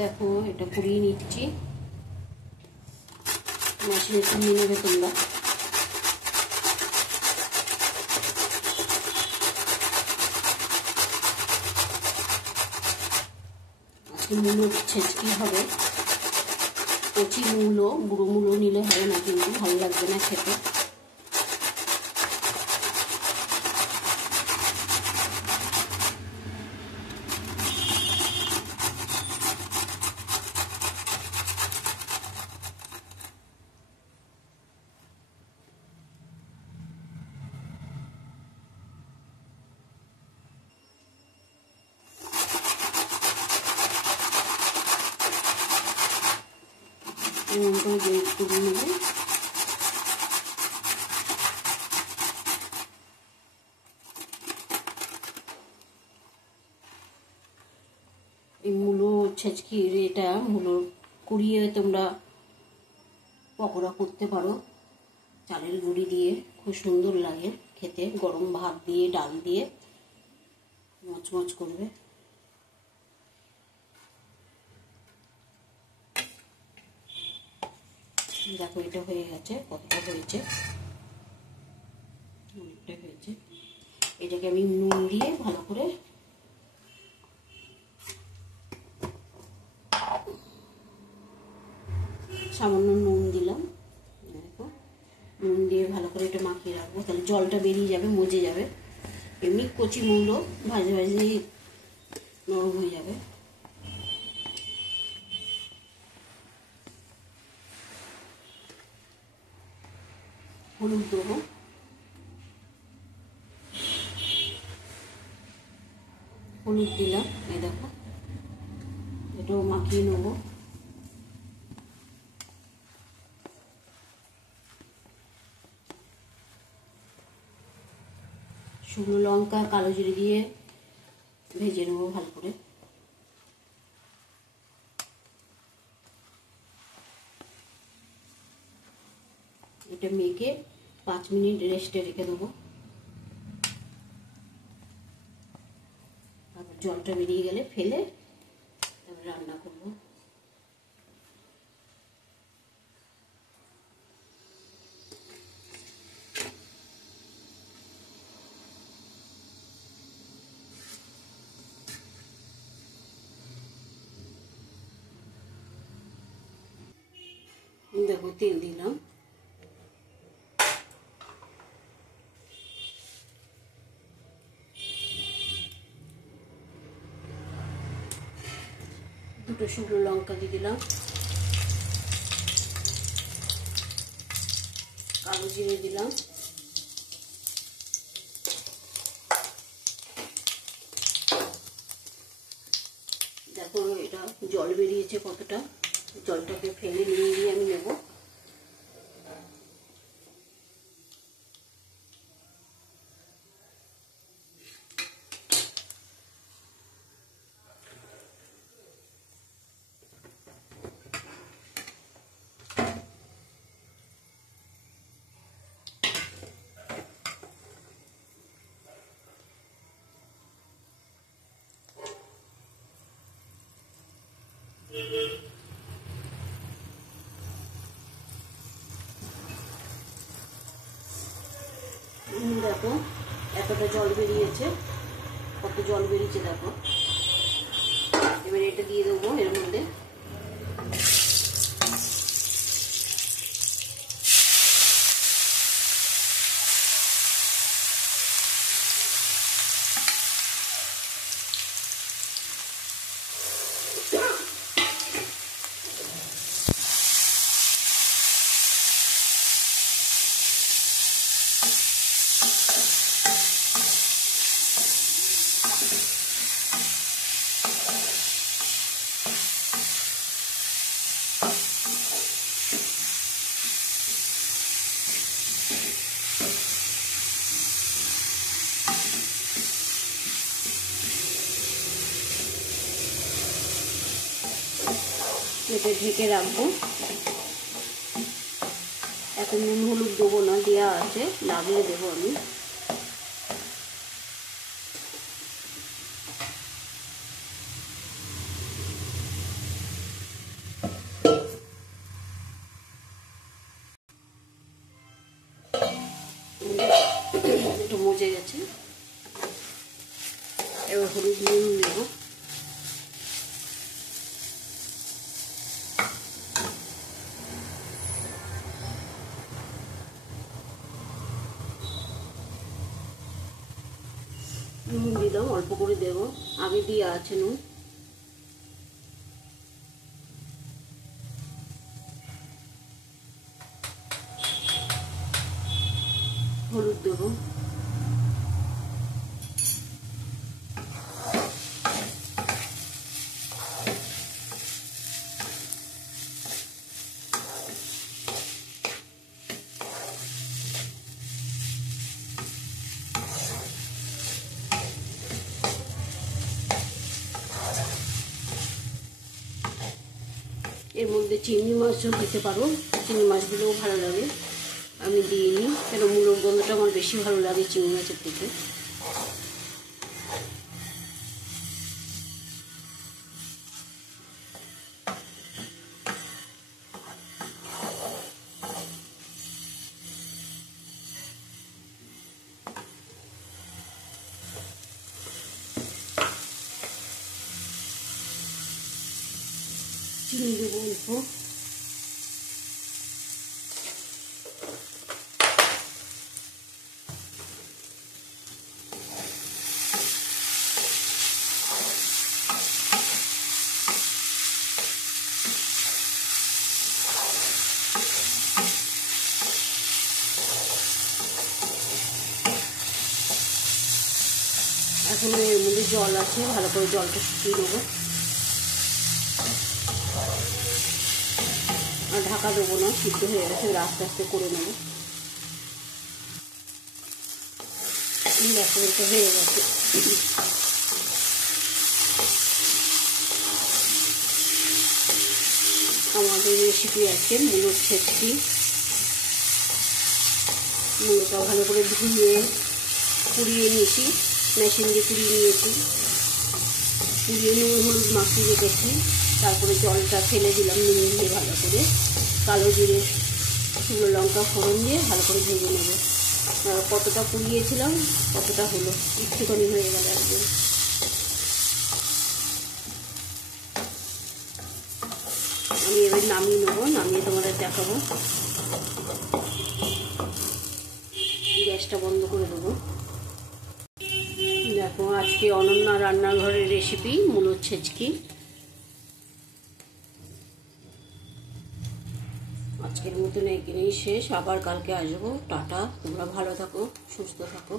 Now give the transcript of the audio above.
দেখো এটা কুড়িয়ে নিচ্ছি, মেশিনে কুড়িয়ে নেবে তোমরা। আজকে মূলো ছেঁচকি হবে, কচি মূলো, বুড়ো মূলো নিলে হবে না, কিন্তু ভালো লাগবে না খেতে। করে নেবে। এই মূলো ছেঁচকির এটা মূলো কুড়িয়ে তোমরা পকোড়া করতে পারো চালের গুঁড়ি দিয়ে, খুব সুন্দর লাগে খেতে, গরম ভাত দিয়ে ডাল দিয়ে মচমচ করবে। দেখো এটা হয়ে গেছে, কতটা হয়েছে, অনেকটা হয়েছে। এটাকে আমি নুন দিয়ে ভালো করে সামান্য নুন দিলাম, দেখো নুন দিয়ে ভালো করে এটা মাখিয়ে রাখবো, তাহলে জলটা বেরিয়ে যাবে, মজে যাবে। এমনি কচি মূলো ভাজে ভাজে নরম হয়ে যাবে। হলুদ দেবো, হলুদ দিলাম, এই দেখো এটাও মাখিয়ে নেবো। শুকনো লঙ্কা কালো জিরে দিয়ে ভেজে নেবো ভালো করে। এটা মেখে 5 মিনিট রেস্টে রেখে দেবো, তারপর জলটা বেরিয়ে গেলে ফেলে তারপর রান্না করবো। দেখো তেল দিলাম, দুটো শুকনো লঙ্কা দিয়ে দিলাম, কালো জিরে দিলাম, দেখো এটা জল বেরিয়েছে কতটা, জলটাকে ফেলে নিয়ে আমি নেব। দেখো এতটা জল বেরিয়েছে, কত জল বেরিয়েছে দেখো। এবার এটা দিয়ে দেবো এর মধ্যে। এটা ঢেকে রাখবো, এখন নুন হলুদ দেবো না, দেওয়া আছে, লাগিয়ে দেবো আমি। ভেজে গেছে। এবার হলুদ নুন দেবো। নুন দিলাম, অল্প করে দেবো, আগে দিয়ে আছে নুন। হলুদ দেবো, এর মধ্যে চিংড়ি মাছও দিতে পারো, চিংড়ি মাছগুলোও ভালো লাগে। আমি দিইনি, কেন মূলোর গন্ধটা আমার বেশি ভালো লাগে চিংড়ি মাছের থেকে। চিনি দেবো অল্প, এখন এর মধ্যে জল আছে, ভালো করে জলটা শুকিয়ে নেবো। আর ঢাকা দেবো না, সিদ্ধ হয়ে গেছে, আস্তে আস্তে করে নেবো। দেখো এটা হয়ে গেছে। আমাদের রেসিপি আছে মূলোর ছেচকি। মূলোটা ভালো করে ধুয়ে কুড়িয়ে নিয়েছি, মেশিন দিয়ে কুড়িয়ে নিয়েছি, কুড়িয়ে নুন হলুদ মাখিয়ে রেখেছি। তারপরে জলটা ফেলে দিলাম নুন দিয়ে ভালো করে, কালো জিরে শুকনো লঙ্কা ফোড়ন দিয়ে ভালো করে ভেজে নেব। কতটা কুড়িয়েছিলাম কতটা হলো, একটুখানি হয়ে গেল একদম। আমি এবার নামিয়ে নেবো, নামিয়ে তোমাদের দেখাবো। গ্যাসটা বন্ধ করে দেবো। দেখো আজকে অনন্যা রান্নাঘরের রেসিপি মূলোর ছেচকি। আজকের মতন এখানেই শেষ, আবার কালকে আসবো। টাটা, তোমরা ভালো থাকো, সুস্থ থাকো।